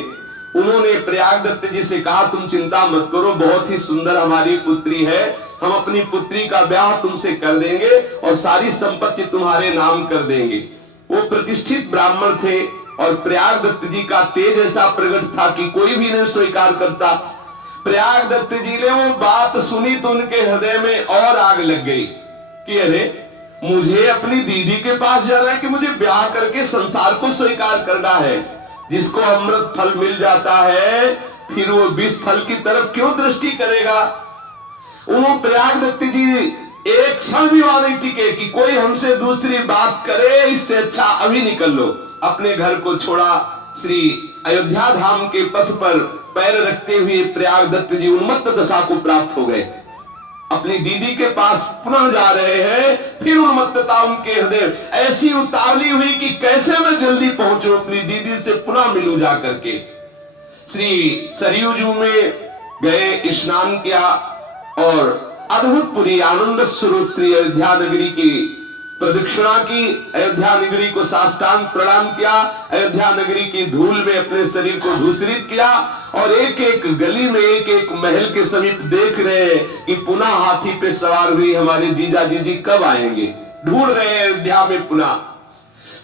उन्होंने प्रयाग दत्त जी से कहा, तुम चिंता मत करो, बहुत ही सुंदर हमारी पुत्री है, हम अपनी पुत्री का ब्याह तुमसे कर देंगे और सारी संपत्ति तुम्हारे नाम कर देंगे। वो प्रतिष्ठित ब्राह्मण थे और प्रयाग दत्त जी का तेज ऐसा प्रकट था कि कोई भी नहीं स्वीकार करता। प्रयाग दत्त जी ने वो बात सुनी तो उनके हृदय में और आग लग गई कि अरे, मुझे अपनी दीदी के पास जाना है कि मुझे ब्याह करके संसार को स्वीकार करना है। जिसको अमृत फल मिल जाता है फिर वो विष फल की तरफ क्यों दृष्टि करेगा। उन्होंने प्रयाग दत्त जी एक क्षण भी वहां नहीं टिके कि कोई हमसे दूसरी बात करे, इससे अच्छा अभी निकल लो। अपने घर को छोड़ा, श्री अयोध्या धाम के पथ पर पैर रखते हुए प्रयाग दत्त जी उन्मत्त दशा को प्राप्त हो गए। अपनी दीदी के पास पुनः जा रहे हैं, फिर उन्मत्तता उनके हृदय ऐसी उतावली हुई कि कैसे मैं जल्दी पहुंचूं, अपनी दीदी से पुनः मिलूं जा करके। श्री सरयू जी में गए, स्नान किया और अद्भुतपुरी आनंद स्वरूप श्री अयोध्या नगरी की प्रदक्षिणा की, अयोध्या नगरी को साष्टांग प्रणाम किया, अयोध्या नगरी की धूल में अपने शरीर को धूसरित किया और एक एक गली में, एक एक महल के समीप देख रहे हैं कि पुनः हाथी पे सवार हुई हमारे जीजा जी कब आएंगे। ढूंढ रहे हैं अयोध्या में पुनः।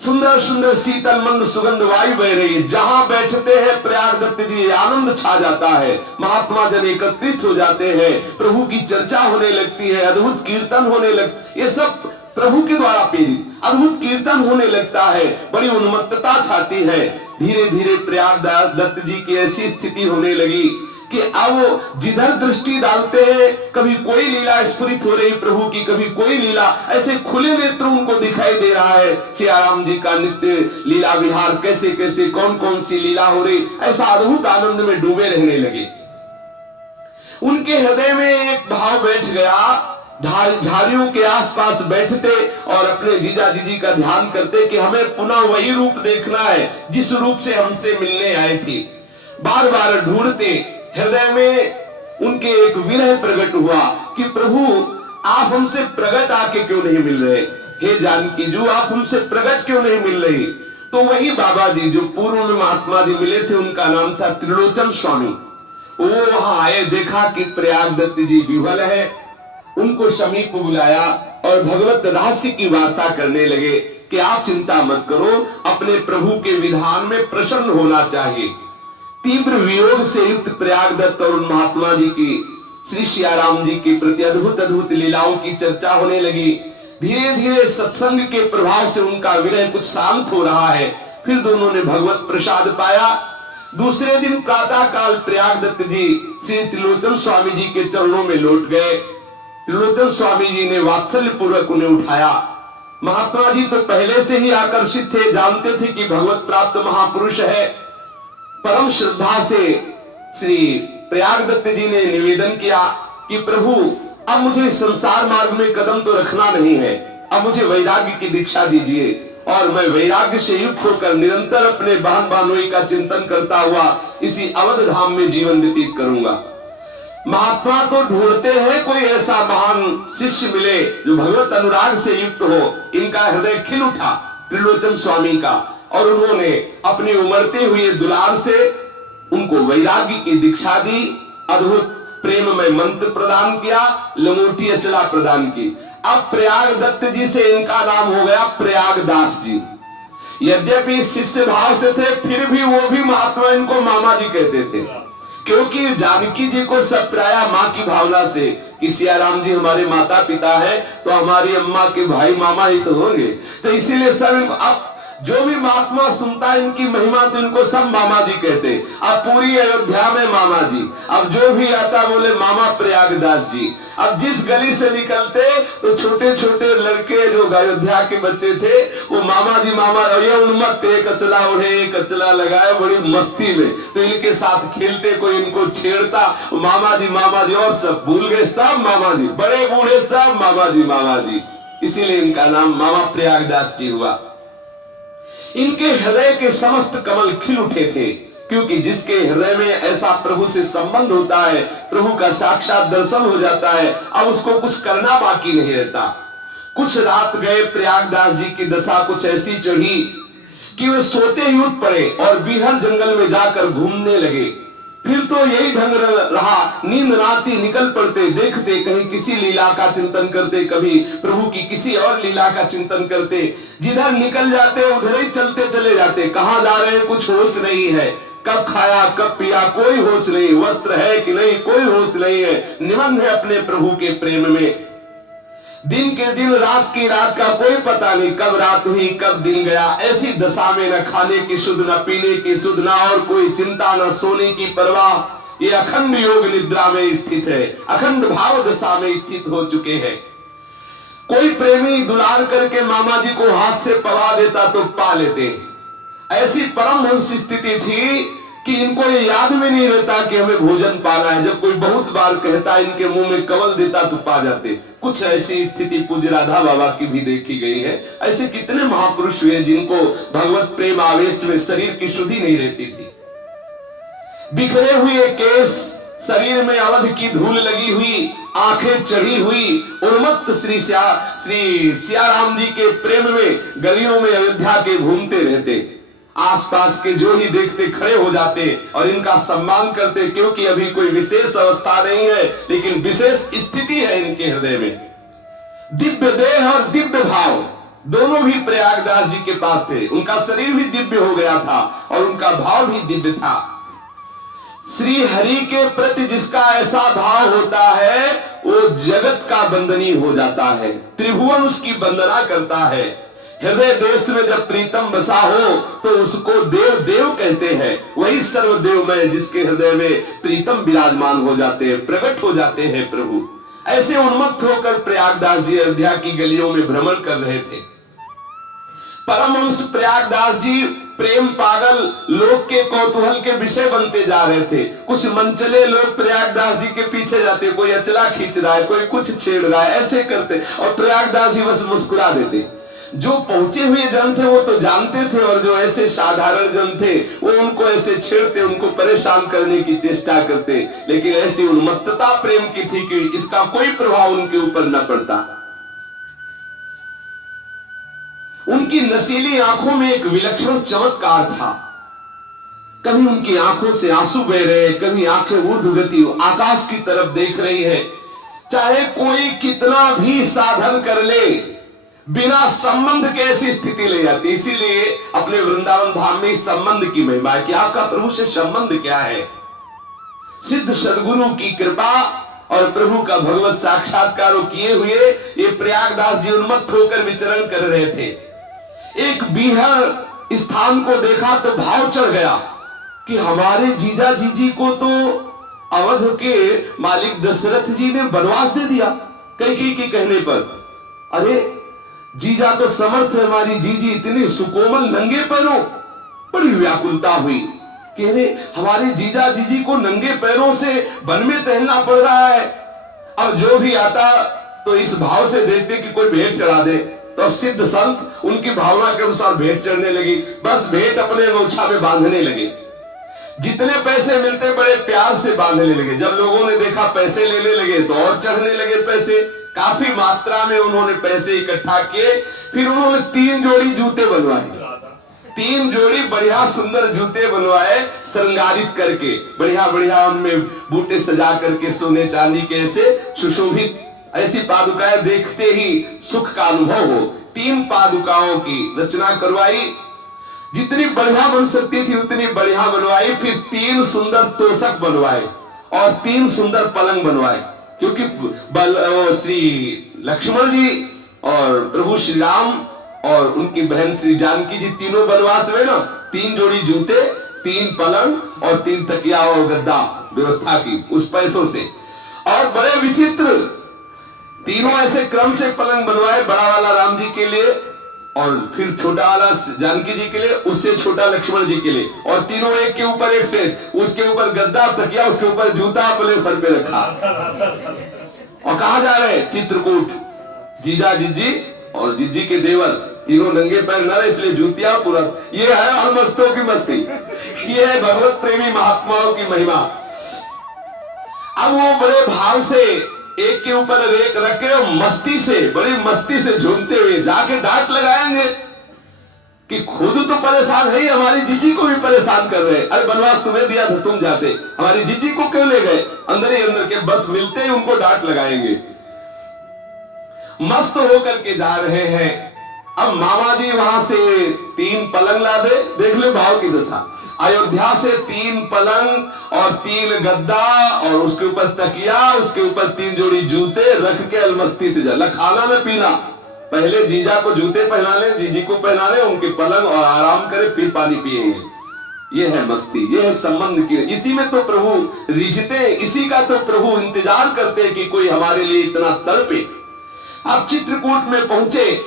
सुंदर सुंदर शीतल मंद सुगंध वायु बह रही है। जहां बैठते हैं प्रयाग दत्त जी आनंद छा जाता है, महात्मा जन एकत्रित हो जाते हैं, प्रभु की चर्चा होने लगती है, अद्भुत कीर्तन होने लगती, ये सब प्रभु के द्वारा प्रेरित अद्भुत कीर्तन होने लगता है, बड़ी उन्मत्तता छाती है। धीरे धीरे प्रयाग दत्त जी की ऐसी स्थिति होने लगी कि अब जिधर दृष्टि डालते हैं कभी कोई लीला स्फुरित हो रही प्रभु की, कभी कोई लीला, ऐसे खुले नेत्र उनको दिखाई दे रहा है। सियाराम जी का नित्य लीला विहार, कैसे कैसे कौन कौन सी लीला हो रही, ऐसा अद्भुत आनंद में डूबे रहने लगे। उनके हृदय में एक भाव बैठ गया, झाड़ियों के आसपास बैठते और अपने जीजा जी का ध्यान करते कि हमें पुनः वही रूप देखना है जिस रूप से हमसे मिलने आए थे। बार बार ढूंढते, हृदय में उनके एक विरह प्रकट हुआ कि प्रभु आप हमसे प्रकट आके क्यों नहीं मिल रहे, हे जानकी जी आप हमसे प्रकट क्यों नहीं मिल रही। तो वही बाबा जी जो पूर्व में महात्मा जी मिले थे, उनका नाम था त्रिलोचन स्वामी, वो वहां आए, देखा कि प्रयाग दत्त जी विह्वल है, उनको समीप बुलाया और भगवत रहस्य की वार्ता करने लगे कि आप चिंता मत करो, अपने प्रभु के विधान में प्रसन्न होना चाहिए। तीव्र वियोग से युक्त प्रयाग दत्त और महात्मा जी की श्री सियाराम जी के प्रति अद्भुत अद्भुत लीलाओं की चर्चा होने लगी। धीरे धीरे सत्संग के प्रभाव से उनका विरह कुछ शांत हो रहा है। फिर दोनों ने भगवत प्रसाद पाया। दूसरे दिन प्रातः काल प्रयाग दत्त जी श्री त्रिलोचन स्वामी जी के चरणों में लौट गए। त्रिलोचन स्वामी जी ने वात्सल्य पूर्वक उन्हें उठाया। महात्मा जी तो पहले से ही आकर्षित थे, जानते थे कि भगवत प्राप्त महापुरुष है। परम श्रद्धा से श्री प्रयागदत्त जी ने निवेदन किया कि प्रभु अब मुझे संसार मार्ग में कदम तो रखना नहीं है, अब मुझे वैराग्य की दीक्षा दीजिए और मैं वैराग्य से युक्त होकर निरंतर अपने बहन बहनोई का चिंतन करता हुआ इसी अवध धाम में जीवन व्यतीत करूंगा। महात्मा तो ढूंढते हैं कोई ऐसा महान शिष्य मिले जो भगवत अनुराग से युक्त हो। इनका हृदय खिल उठा त्रिलोचन स्वामी का, और उन्होंने अपनी उमड़ते हुए दुलार से उनको वैराग्य की दीक्षा दी, अद्भुत प्रेम में मंत्र प्रदान किया, लंगोटी अचला प्रदान की। अब प्रयागदत्त जी से इनका नाम हो गया प्रयागदास जी। यद्यपि शिष्य भाव से थे, फिर भी वो भी महात्मा इनको मामा जी कहते थे, क्योंकि जानकी जी को सब प्राया माँ की भावना से कि सियाराम जी हमारे माता पिता है तो हमारी अम्मा के भाई मामा ही तो होंगे, तो इसीलिए सब इनको, अब जो भी महात्मा सुनता है इनकी महिमा तो इनको सब मामा जी कहते। अब पूरी अयोध्या में मामा जी, अब जो भी आता बोले मामा प्रयागदास जी। अब जिस गली से निकलते तो छोटे छोटे लड़के जो अयोध्या के बच्चे थे वो मामा जी मामा, ये उन्मत्त एक कचला ओढ़े एक कचला लगाए बड़ी मस्ती में, तो इनके साथ खेलते, कोई इनको छेड़ता मामा जी और सब भूल गए, सब मामा जी, बड़े बूढ़े सब मामा जी, इसीलिए इनका नाम मामा प्रयागदास जी हुआ। इनके हृदय के समस्त कमल खिल उठे थे, क्योंकि जिसके हृदय में ऐसा प्रभु से संबंध होता है, प्रभु का साक्षात दर्शन हो जाता है, अब उसको कुछ करना बाकी नहीं रहता। कुछ रात गए, प्रयागदास जी की दशा कुछ ऐसी चढ़ी कि वे सोते ही उठ पड़े और बीहर जंगल में जाकर घूमने लगे। फिर तो यही ढंग रहा, नींद नाती निकल पड़ते, देखते कहीं किसी लीला का चिंतन करते, कभी प्रभु की किसी और लीला का चिंतन करते, जिधर निकल जाते उधर ही चलते चले जाते, कहां जा रहे हैं कुछ होश नहीं है, कब खाया कब पिया कोई होश नहीं, वस्त्र है कि नहीं कोई होश नहीं है, निमग्न है अपने प्रभु के प्रेम में। दिन के दिन रात की रात का कोई पता नहीं, कब रात हुई कब दिन गया। ऐसी दशा में न खाने की सुध, न पीने की सुध, न और कोई चिंता, न सोने की परवाह, ये अखंड योग निद्रा में स्थित है, अखंड भाव दशा में स्थित हो चुके हैं। कोई प्रेमी दुलार करके मामा जी को हाथ से पवा देता तो पा लेते। ऐसी परमहंस स्थिति थी कि इनको ये याद में नहीं रहता कि हमें भोजन पाना है, जब कोई बहुत बार कहता इनके मुंह में कवल देता तो पा जाते। कुछ ऐसी स्थिति पूज्य राधा बाबा की भी देखी गई है। ऐसे कितने महापुरुष हुए जिनको भगवत प्रेम आवेश में शरीर की शुद्धि नहीं रहती थी। बिखरे हुए केस, शरीर में अवध की धूल लगी हुई, आंखें चढ़ी हुई, उन्मत्त श्री सियाराम जी के प्रेम में गलियों में अयोध्या के घूमते रहते। आसपास के जो ही देखते खड़े हो जाते और इनका सम्मान करते, क्योंकि अभी कोई विशेष अवस्था नहीं है, लेकिन विशेष स्थिति है इनके हृदय में। दिव्य देह और दिव्य भाव दोनों भी प्रयागदास जी के पास थे। उनका शरीर भी दिव्य हो गया था और उनका भाव भी दिव्य था। श्री हरि के प्रति जिसका ऐसा भाव होता है वो जगत का बंदनी हो जाता है, त्रिभुवन उसकी वंदना करता है। हृदय देश में जब प्रीतम बसा हो तो उसको देव देव कहते हैं। वही सर्वदेवमय जिसके हृदय में प्रीतम विराजमान हो जाते हैं, प्रकट हो जाते हैं प्रभु। ऐसे उन्मत्त होकर प्रयागदास जी अयोध्या की गलियों में भ्रमण कर रहे थे। परमहंस प्रयागदास जी प्रेम पागल लोग के कौतूहल के विषय बनते जा रहे थे। कुछ मनचले लोग प्रयागदास जी के पीछे जाते, कोई अचला खींच रहा है, कोई कुछ छेड़ रहा है, ऐसे करते और प्रयागदास जी बस मुस्कुरा देते। जो पहुंचे हुए जन थे वो तो जानते थे, और जो ऐसे साधारण जन थे वो उनको ऐसे छेड़ते, उनको परेशान करने की चेष्टा करते। लेकिन ऐसी उन्मत्तता प्रेम की थी कि इसका कोई प्रभाव उनके ऊपर न पड़ता। उनकी नशीली आंखों में एक विलक्षण चमत्कार था। कभी उनकी आंखों से आंसू बह रहे, कभी आंखें ऊर्ध्वगति आकाश की तरफ देख रही है। चाहे कोई कितना भी साधन कर ले, बिना संबंध के ऐसी स्थिति ले जाती। इसीलिए अपने वृंदावन धाम में इस संबंध की महिमा है कि आपका प्रभु से संबंध क्या है। सिद्ध सद्गुरु की कृपा और प्रभु का भगवत साक्षात्कार किए हुए ये प्रयागदास जी उन्मत्त होकर विचरण कर रहे थे। एक बीहर स्थान को देखा तो भाव चढ़ गया कि हमारे जीजा जीजी को तो अवध के मालिक दशरथ जी ने वनवास दे दिया कैकेयी के कहने पर। अरे जीजा तो समर्थ है, हमारी जीजी इतनी सुकोमल नंगे पैरों। बड़ी व्याकुलता हुई। कि अरे हमारे जीजा जीजी को नंगे पैरों से वन में टहलना पड़ रहा है। अब जो भी आता तो इस भाव से देखते कि कोई भेंट चढ़ा दे, तो अब सिद्ध संत उनकी भावना के अनुसार भेंट चढ़ने लगी, बस भेंट अपने मोछा में बांधने लगे। जितने पैसे मिलते बड़े प्यार से बांधने लगे। जब लोगों ने देखा पैसे लेने लगे तो और चढ़ने लगे पैसे। काफी मात्रा में उन्होंने पैसे इकट्ठा किए। फिर उन्होंने 3 जोड़ी जूते बनवाए, 3 जोड़ी बढ़िया सुंदर जूते बनवाए, श्रृंगारित करके बढ़िया बढ़िया उनमें बूटे सजा करके सोने चांदी के ऐसे सुशोभित ऐसी पादुकाएं देखते ही सुख का अनुभव हो। 3 पादुकाओं की रचना करवाई, जितनी बढ़िया बन सकती थी उतनी बढ़िया बनवाई। फिर 3 सुंदर तोषक बनवाए और 3 सुंदर पलंग बनवाए, क्योंकि श्री लक्ष्मण जी और प्रभु श्री राम और उनकी बहन श्री जानकी जी तीनों वनवास में ना 3 जोड़ी जूते, 3 पलंग और 3 तकिया और गद्दा व्यवस्था की उस पैसों से। और बड़े विचित्र तीनों ऐसे क्रम से पलंग बनवाए, बड़ा वाला राम जी के लिए और फिर छोटा वाला जानकी जी के लिए, उससे छोटा लक्ष्मण जी के लिए, और तीनों एक के ऊपर एक सेट, उसके ऊपर गद्दा तकिया, उसके ऊपर जूता अपने सर पे रखा। और कहा जा रहे चित्रकूट, जीजा जिज्जी और जिज्जी के देवर तीनों नंगे पैर न रहे, इसलिए जूतियां पूरा। ये है अलमस्तों की मस्ती, ये है भगवत प्रेमी महात्माओं की महिमा। अब वो बड़े भाव से एक के ऊपर एक रखे और मस्ती से, बड़ी मस्ती से झूमते हुए जाके डांट लगाएंगे कि खुद तो परेशान है ही, हमारी जीजी को भी परेशान कर रहे। अरे बनवास तुम्हें दिया था, तुम जाते, हमारी जीजी को क्यों ले गए? अंदर ही अंदर के बस मिलते ही उनको डांट लगाएंगे। मस्त होकर के जा रहे हैं। अब मामा जी वहां से 3 पलंग ला दे, देख लो भाव की दशा। अयोध्या से 3 पलंग और 3 गद्दा और उसके ऊपर तकिया, उसके ऊपर 3 जोड़ी जूते रख के अलमस्ती से जा। खाना में पीना, पहले जीजा को जूते पहनाने, जीजी को पहनाने, उनके पलंग और आराम करे, फिर पानी पिएंगे। ये है मस्ती, ये है संबंध की। इसी में तो प्रभु रिझते, इसी का तो प्रभु इंतजार करते कि कोई हमारे लिए इतना तड़पे। अब चित्रकूट में पहुंचे,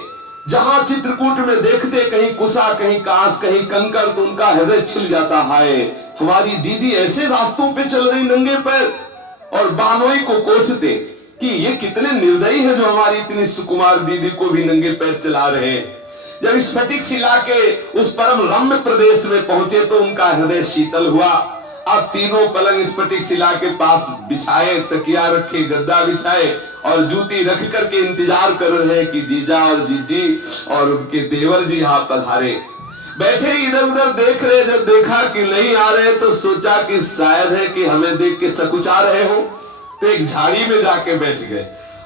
जहां चित्रकूट में देखते कहीं कुसा, कहीं कांस, कहीं कंकड़, तो उनका हृदय छिल जाता है। हमारी दीदी ऐसे रास्तों पे चल रही नंगे पैर, और बानोई को कोसते कि ये कितने निर्दयी है जो हमारी इतनी सुकुमार दीदी को भी नंगे पैर चला रहे हैं। जब स्फटिक शिला के उस परम रम्य प्रदेश में पहुंचे तो उनका हृदय शीतल हुआ। अब तीनों पलंग स्फटिक शिला के पास बिछाए, तकिया रखे, गद्दा बिछाए और जूती रख करके इंतजार कर रहे हैं कि जीजा और जीजी और उनके देवर जी यहाँ पधारे। बैठे इधर उधर देख रहे, जब देखा कि नहीं आ रहे तो सोचा कि शायद है कि हमें देख के सकुचा रहे हो, तो एक झाड़ी में जाके बैठ गए।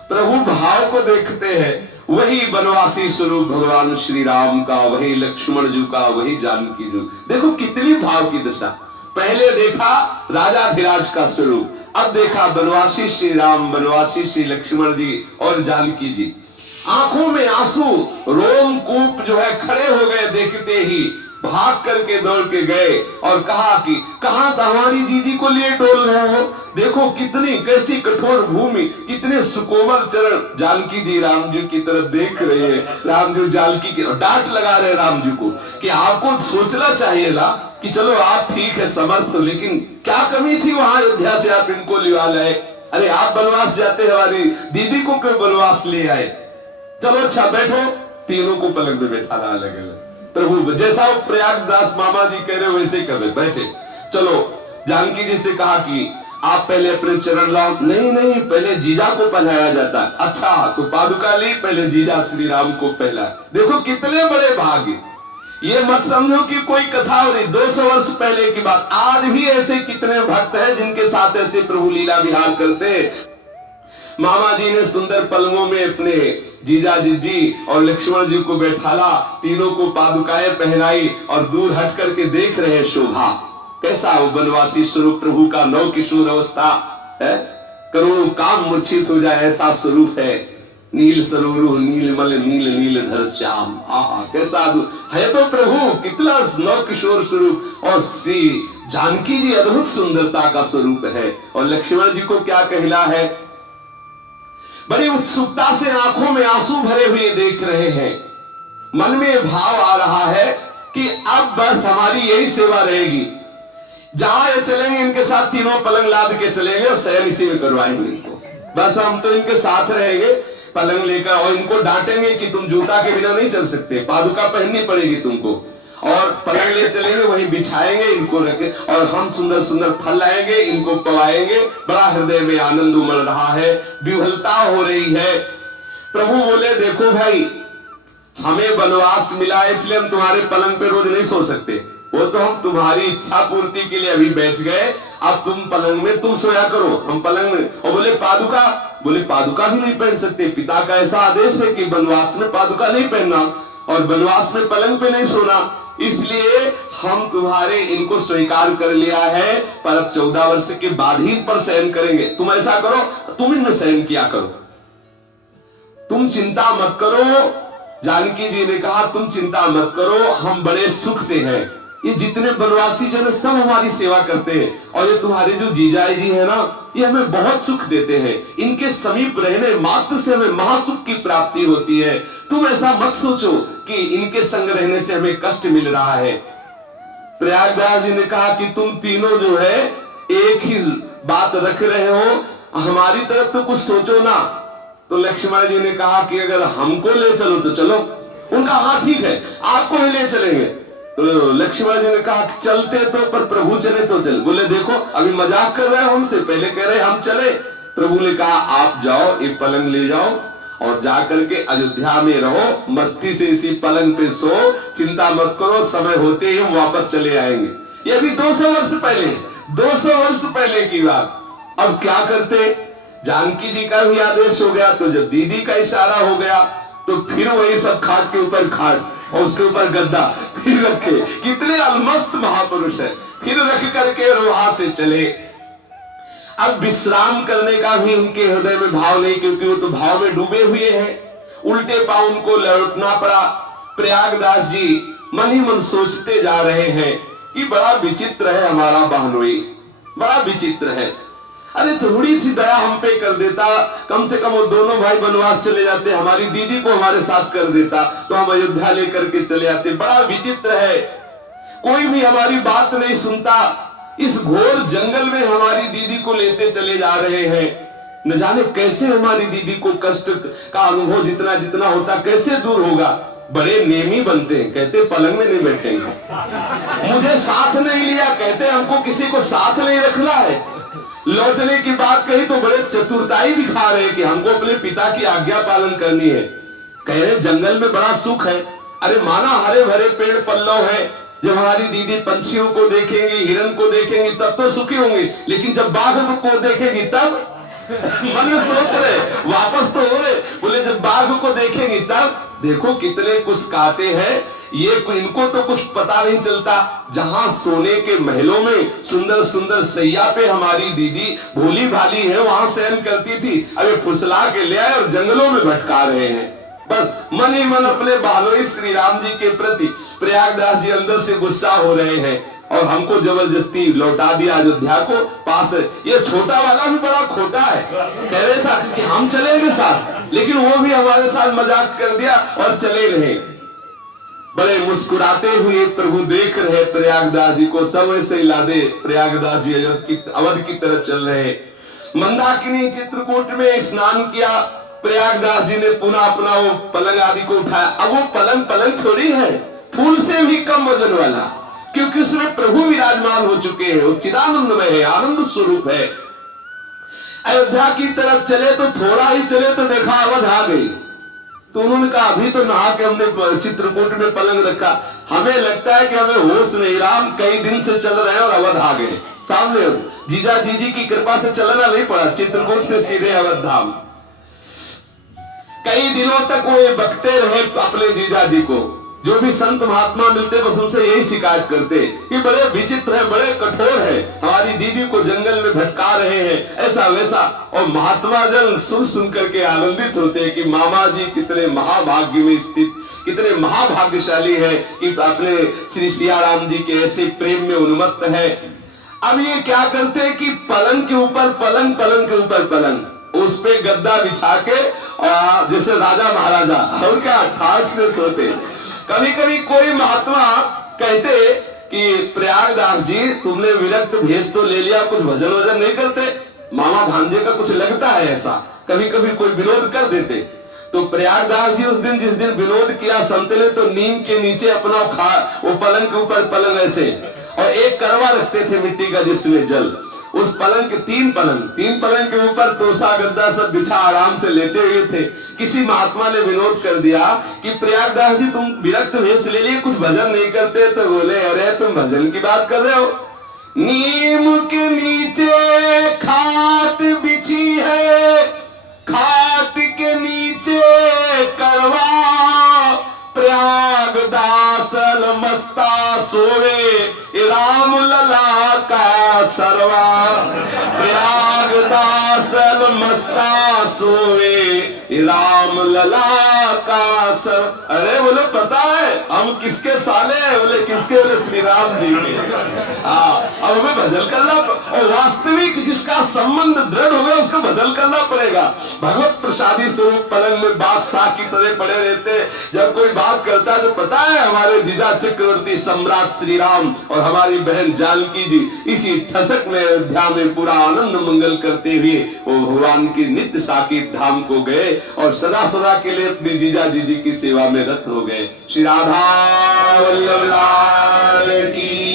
प्रभु भाव को देखते हैं, वही वनवासी स्वरूप भगवान श्री राम का, वही लक्ष्मण जी का, वही जानकी जी। देखो कितनी भाव की दशा। पहले देखा राजाधिराज का स्वरूप, अब देखा वनवासी श्री राम, वनवासी श्री लक्ष्मण जी और जानकी जी। आंखों में आंसू, रोमकूप जो है खड़े हो गए देखते ही। भाग करके दौड़ के गए और कहा कि कहां था हमारी जीजी को लिए डोल रहे हो? देखो कितनी कैसी कठोर भूमि, कितने सुकोमल चरण। जानकी जी राम जी की तरफ देख रहे हैं, राम जी जानकी की डांट लगा रहे राम जी को कि आपको सोचना चाहिए ना कि चलो आप ठीक है, समर्थ हो, लेकिन क्या कमी थी वहां अयोध्या से आप इनको लिवा लाए? अरे आप बनवास जाते, हमारी दीदी को क्यों बनवास ले आए? चलो अच्छा बैठो, तीनों को पलंग पे बैठा रहा लगे। प्रभु जैसा वो प्रयागदास मामा जी कह रहे वैसे ही कर रहे, बैठे। चलो जानकी जी से कहा कि आप पहले अपने चरण लाओ। नहीं नहीं, पहले जीजा को पहनाया जाता है। अच्छा तो पादुका ली, पहले जीजा श्री राम को पहला। देखो कितने बड़े भाग्य। ये मत समझो कि कोई कथा हो रही 200 वर्ष पहले की बात। आज भी ऐसे कितने भक्त हैं जिनके साथ ऐसे प्रभु लीला विहार करते। मामा जी ने सुंदर पलंगों में अपने जीजा जी और लक्ष्मण जी को बैठाला, तीनों को पादुकाएं पहनाई और दूर हट करके देख रहे शोभा। कैसा वो वनवासी स्वरूप प्रभु का नव किशोर अवस्था है, करोड़ों काम मूर्छित हो जाए ऐसा स्वरूप है। नील सरोरु नीलमल नील नीलधर श्याम, आहा कैसा है तो प्रभु, कितना नव किशोर स्वरूप। और श्री जानकी जी अद्भुत सुंदरता का स्वरूप है। और लक्ष्मण जी को क्या कहला है, बड़ी उत्सुकता से आंखों में आंसू भरे हुए देख रहे हैं। मन में भाव आ रहा है कि अब बस हमारी यही सेवा रहेगी। जहां ये चलेंगे इनके साथ तीनों पलंग लाद के चलेंगे और शयन इसी में करवाएंगे इनको। बस हम तो इनके साथ रहेंगे पलंग लेकर, और इनको डांटेंगे कि तुम जूता के बिना नहीं चल सकते, पादुका पहननी पड़ेगी तुमको, और पलंग ले चलेंगे वहीं बिछाएंगे इनको रखे, और हम सुंदर सुंदर फल लाएंगे इनको पवाएंगे। बड़ा हृदय में आनंद उमड़ रहा है, विह्वलता हो रही है। प्रभु बोले देखो भाई, हमें वनवास मिला है इसलिए हम तुम्हारे पलंग पे रोज नहीं सो सकते, वो तो हम तुम्हारी इच्छा पूर्ति के लिए अभी बैठ गए, अब तुम पलंग में तुम सोया करो, हम पलंग में। और बोले पादुका, बोले पादुका भी नहीं पहन सकते, पिता का ऐसा आदेश है कि वनवास में पादुका नहीं पहनना और वनवास में पलंग पे नहीं सोना, इसलिए हम तुम्हारे इनको स्वीकार कर लिया है, पर अब 14 वर्ष के बाद ही पर शयन करेंगे। तुम ऐसा करो, तुम इनमें शयन किया करो, तुम चिंता मत करो। जानकी जी ने कहा तुम चिंता मत करो, हम बड़े सुख से हैं, ये जितने वनवासी जन सब हमारी सेवा करते हैं, और ये तुम्हारे जो जीजाई जी है ना, ये हमें बहुत सुख देते हैं, इनके समीप रहने मात्र से हमें महासुख की प्राप्ति होती है। तुम ऐसा मत सोचो कि इनके संग रहने से हमें कष्ट मिल रहा है। प्रयागराज जी ने कहा कि तुम तीनों जो है एक ही बात रख रहे हो, हमारी तरफ तो कुछ सोचो ना। तो लक्ष्मण जी ने कहा कि अगर हमको ले चलो तो चलो। उनका हाँ ठीक है, आपको भी ले चलेंगे। तो लक्ष्मण जी ने कहा चलते तो, पर प्रभु चले तो चल। बोले देखो अभी मजाक कर रहे हो हमसे, पहले कह रहे हम चले। प्रभु ने कहा आप जाओ, एक पलंग ले जाओ और जाकर के अयोध्या में रहो, मस्ती से इसी पलंग पे सो, चिंता मत करो, समय होते ही हम वापस चले आएंगे। ये अभी 200 वर्ष पहले, 200 वर्ष पहले की बात। अब क्या करते, जानकी जी का भी आदेश हो गया, तो जब दीदी का इशारा हो गया तो फिर वही सब खाट के ऊपर खाट और उसके ऊपर गद्दा फिर रखे। कितने अलमस्त महापुरुष है। फिर रख करके वहां से चले। अब विश्राम करने का भी उनके हृदय में भाव नहीं, क्योंकि वो तो भाव में डूबे हुए हैं। उल्टे पांव उनको लौटना पड़ा। प्रयागदास जी मन ही मन सोचते जा रहे हैं कि बड़ा विचित्र है हमारा बहनोई, बड़ा विचित्र है। अरे थोड़ी सी दया हम पे कर देता, कम से कम वो दोनों भाई वनवास चले जाते, हमारी दीदी को हमारे साथ कर देता तो हम अयोध्या लेकर के चले आते। बड़ा विचित्र है, कोई भी हमारी बात नहीं सुनता। इस घोर जंगल में हमारी दीदी को लेते चले जा रहे हैं। न जाने कैसे हमारी दीदी को कष्ट का अनुभव जितना जितना होता कैसे दूर होगा। बड़े नेमी बनते हैं, कहते पलंग में नहीं बैठेंगे। मुझे साथ नहीं लिया, कहते हमको किसी को साथ नहीं रखना है। लौटने की बात कही तो बड़े चतुरताई दिखा रहे कि हमको अपने पिता की आज्ञा पालन करनी है। कह रहे जंगल में बड़ा सुख है। अरे माना हरे भरे पेड़ पल्लव है, जब हमारी दीदी पंछियों को देखेंगी, हिरन को देखेंगी तब तो सुखी होंगी, लेकिन जब बाघ को देखेगी तब मन में सोच रहे, वापस तो हो रहे। बोले जब बाघ को देखेंगी तब। देखो कितने कुछ कहते हैं ये, इनको तो कुछ पता नहीं चलता। जहां सोने के महलों में सुंदर सुंदर सैया पे हमारी दीदी भोली भाली है, वहां शयन करती थी, अभी फुसला के ले आए और जंगलों में भटका रहे हैं। बस मन ही मन अपने बालोई श्री राम जी के प्रति प्रयागदास जी अंदर से गुस्सा हो रहे हैं और हमको जबरदस्ती लौटा दिया अयोध्या को पास। ये छोटा वाला भी बड़ा खोटा है, कह रहे था कि हम चलेंगे साथ, लेकिन वो भी हमारे साथ मजाक कर दिया और चले रहे। बड़े मुस्कुराते हुए प्रभु देख रहे प्रयागदास जी को, समय से हिला दे। प्रयागदास जी अवध की तरफ चल रहे। मंदाकिनी चित्रकूट में स्नान किया। प्रयागदास जी ने पुनः अपना वो पलंग आदि को उठाया। अब वो पलंग थोड़ी है, फूल से भी कम वजन वाला, क्योंकि उसमें प्रभु विराजमान हो चुके हैं। वो चिदानंदमय है, आनंद स्वरूप है। अयोध्या की तरफ चले तो थोड़ा ही चले तो देखा अवध आ गई। तो उन्होंने कहा अभी तो नहा के हमने चित्रकूट में पलंग रखा, हमें लगता है कि हमें होश नहीं, राम कई दिन से चल रहे हैं और अवध आ गए सामने। जीजा जीजी की कृपा से चलना नहीं पड़ा, चित्रकूट से सीधे अवध धाम। कई दिनों तक वो ये बकते रहे अपने जीजा जी को। जो भी संत महात्मा मिलते बस उनसे यही शिकायत करते कि बड़े विचित्र है, बड़े कठोर है, हमारी दीदी को जंगल में भटका रहे हैं, ऐसा वैसा। और महात्मा जन सुन सुन करके आनंदित होते हैं कि मामा जी कितने महाभाग्य में स्थित, कितने महाभाग्यशाली है कि अपने श्री सियाराम जी के ऐसे प्रेम में उन्मत्त है। अब ये क्या करते हैं कि पलंग के ऊपर पलंग, पलंग के ऊपर पलंग, उस पे गद्दा बिछा के जैसे राजा महाराजा और क्या ठाठ से सोते। कभी कभी कोई महात्मा कहते कि प्रयागदास जी तुमने विरक्त भेष तो ले लिया, कुछ भजन वजन नहीं करते? मामा भांजे का कुछ लगता है ऐसा, कभी कभी कोई विरोध कर देते। तो प्रयागदास जी उस दिन जिस दिन विरोध किया संत ने, तो नीम के नीचे अपना वो पलंग के ऊपर पलंग ऐसे, और एक करवा रखते थे मिट्टी का जिसमें जल, उस पलंग के तीन पलंग के ऊपर तोसा गद्दा सब बिछा आराम से लेटे हुए थे। किसी महात्मा ने विरोध कर दिया कि प्रयागदास जी तुम विरक्त भेष ले लिए, कुछ भजन नहीं करते? तो बोले अरे तुम भजन की बात कर रहे हो, नीम के नीचे खाट बिछी है, खाट के नीचे करवा, प्रयागदास मस्ता सोवे राम लला का सरवा, प्रयागदास मस्ता सोवे राम लला का सर। अरे बोले पता है हम किसके साले हैं? बोले किसके? बोले श्री राम जी के। अब हमें भजन करना, और वास्तविक जिसका संबंध दृढ़ हो गया उसको भजन करना पड़ेगा। भगवत प्रसादी स्वरूप पलंग में बादशाह की तरह पड़े रहते, जब कोई बात करता है तो पता है हमारे जीजा चक्रवर्ती सम्राट श्री राम और हमारी बहन जानकी जी इसी ठसक में अयोध्या में पूरा आनंद मंगल करते हुए वो भगवान की नित्य साकेत धाम को गए और सदा सदा के लिए अपनी जीजा जी की सेवा में रत हो गए। श्री राधा वल्लभ लाल की